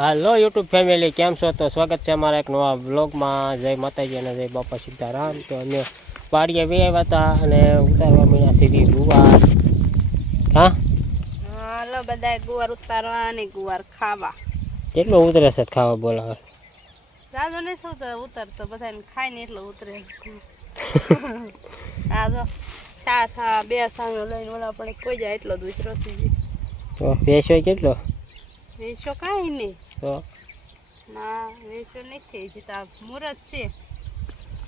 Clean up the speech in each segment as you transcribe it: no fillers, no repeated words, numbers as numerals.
હાલો YouTube family, કેમ છો? તો સ્વાગત છે અમારા એક નવા વ્લોગમાં. જય માતાજી અને જય બાપા સીતારામ. તો અમે વાડીએ બી આવ્યા હતા અને ઉતારવા મળ્યા સીધી ગુવાર. હા હાલો બધા ગુવાર ઉતારવા અને ગુવાર ખાવા. કેટલો ઉતરે છે ખાવા? બોલાવે રાજો નહીં થતો ઉતરતો, બધાને ખાય ને એટલો ઉતરે છે. આ જો છા બે સાંગો લઈને ઓલા પણ કોઈ જાય એટલો જ ઉતરો થઈ. તો વેચો કેટલો? વેચો કાંઈ નહીં. તો ના વેચો નથી, હજી તો મુહૂર્ત છે.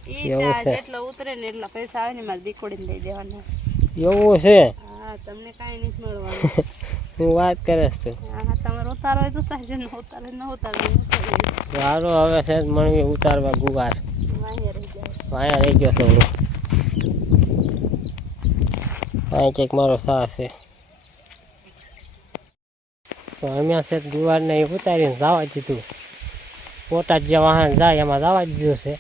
એવું છે? જેટલો ઉતરે ને એટલા પૈસા આવે ને મારે દીકડીને લઈ દેવાના. એવું છે? હા, તમને કાંઈ નથી મળવાનું. હું વાત કરે તું? હા, તમારે ઉતારો હોય તો ઉતારજો, ન ઉતારે ન ઉતારજો. સારો હવે છે મણવી ઉતારવા ગુવાર. અહીંયા રહી ગયો છું હું. અહીં કંઈક મારો સાહ છે. તો અમે છે ગુવારને એ ઉતારીને જવા દીધું. બોટાદ જે વાહન જાય એમાં જવા દીધું છે.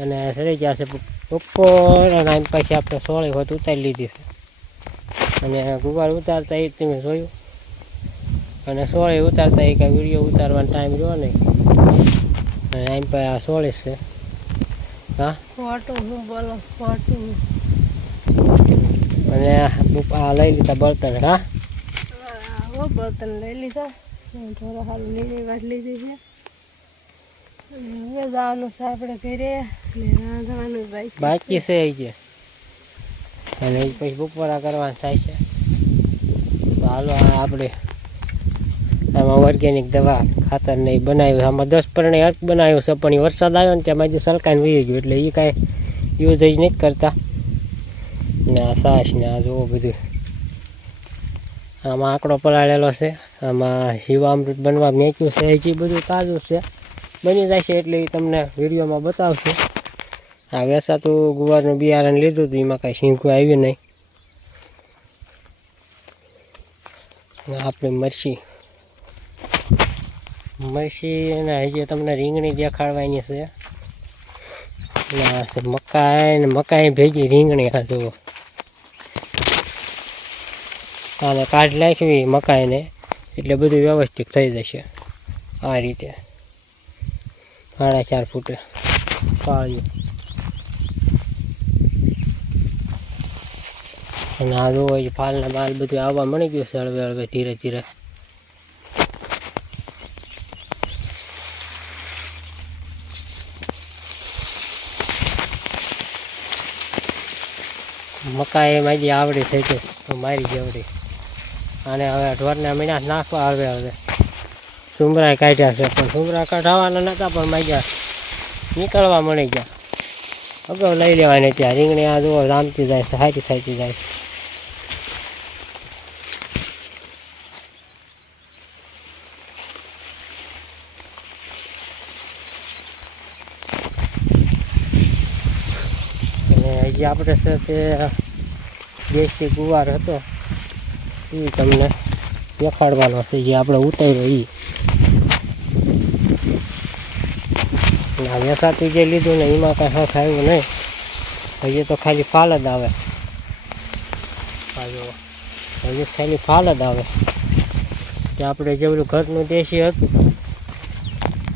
અને ચડી ગયા છે બપોર. અને આમ પછી આપણે સોળી હોત ઉતારી લીધી છે. અને ગુવાર ઉતારતા એ તમે જોયું. અને સોળી ઉતારતા એ કાંઈ વિડીયો ઉતારવાનો ટાઈમ રહ્યો નહીં. અને આમ પછી આ સોળી છે. હા, ખોટું હું બોલો, ખોટું. અને આ લઈ લીધા બળતણ. હા, બર્તન લઈ લીધા. થોડા સારું લીલી વાત લીધી છે. હવે જવાનું છે આપણે ઘરે ને રાંધવાનું બાકી છે એ જે. અને એ પછી બપોરા કરવાનું થાય છે. તો હાલો આપણે આમાં ઓર્ગેનિક દવા ખાતર નહીં બનાવ્યું. આમાં 10 પરણે અર્ક બનાવ્યું છે, પણ એ વરસાદ આવ્યો ને ત્યાં બાજુ સલકાઈને વહી ગયું, એટલે એ કાંઈ યુઝ જ નથી કરતા. ને આ સાસ ને આ જોવો બધું. આમાં આંકડો પલાળેલો છે. આમાં શિવામૃત બનવા મેક્યું છે. હજી બધું તાજું છે, બની જાય છે એટલે એ તમને વિડીયોમાં બતાવશું. આ વેસાતું ગુવારનું બિયારણ લીધું હતું, એમાં કાંઈ શીંગું આવ્યું નહીં. આપણે મરચી અને હજી તમને રીંગણી દેખાડવાની છે. મકાઈ ને મકાઈ ભેગી રીંગણી. આ જુઓ, આને કાઢ નાખવી મકાઈને એટલે બધું વ્યવસ્થિત થઈ જશે. આ રીતે 4.5 ફૂટે પાળી. અને આ જોવો ફાલના માલ બધું આવવા મળી ગયું છે હળવે હળવે ધીરે ધીરે. મકાઈ મારી આવડી થઈ ગઈ, મારી જેવડી. અને હવે ઢોરને મહિના નાખવા હવે સુમરા કાઢ્યા છે, પણ સુમરા કાઢવાના નહોતા, પણ માગ્યા નીકળવા મળી ગયા. અગાઉ લઈ લેવાની ત્યાં રીંગણી. આ જુઓ રામતી જાય છે, હાથી થાતી જાય છે. અને હજી આપણે છે તે દેશી ગુવાર હતો એ તમને દેખાડવાનો છે, જે આપણે ઉતાર્યો એ. આ વેસાતું જે લીધું ને એમાં કાંઈ હક આવ્યું નહીં. હજી તો ખાલી ફાલ જ આવે. હજી ખાલી ફાલ જ આવે. કે આપણે જેવડું ઘરનું દેશી હતું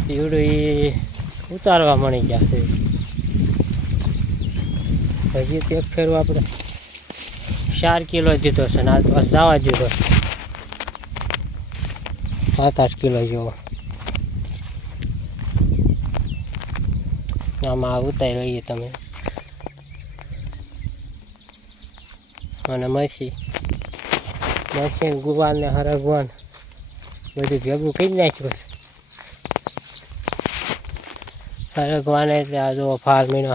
એવડું એ ઉતારવા મળી ગયા છે. હજી તો એક ફેરવું આપણે 4 કિલો દીધો છે ને આ જવા દીધો 7-8 કિલો જેવો. આમાં ઉતારી લઈએ તમે. અને મરચી ગુવાર ને હરગવાન બધું ભેગું કરી નાખ્યું છે. હરગવાન એટલે આ જો ફાલ મહિનો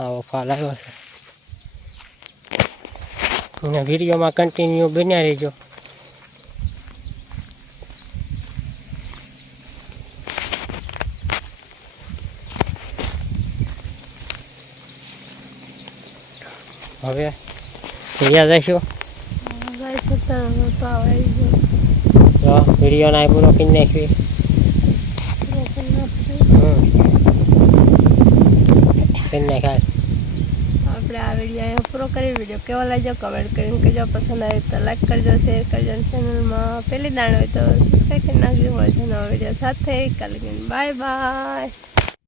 આવો ફાલ આવ્યો છે. અને વિડીયોમાં કન્ટિન્યુ બન્યા રહેજો. હવે ત્યાં જઈશું. તો વિડીયો ના પૂરો કરી નાખવી. કરી નાખાય. આપણે આ વિડીયો પૂરો કરી. વિડીયો કેવો લાગ્યો કમેન્ટ કરીને કહેજો. પસંદ આવે તો લાઈક કરજો, શેર કરજો. ચેનલમાં પહેલી દાણ હોય તો સબસ્ક્રાઈબ કરી નાખજો મળશે નવા વિડીયો સાથે. કાલે બાય બાય.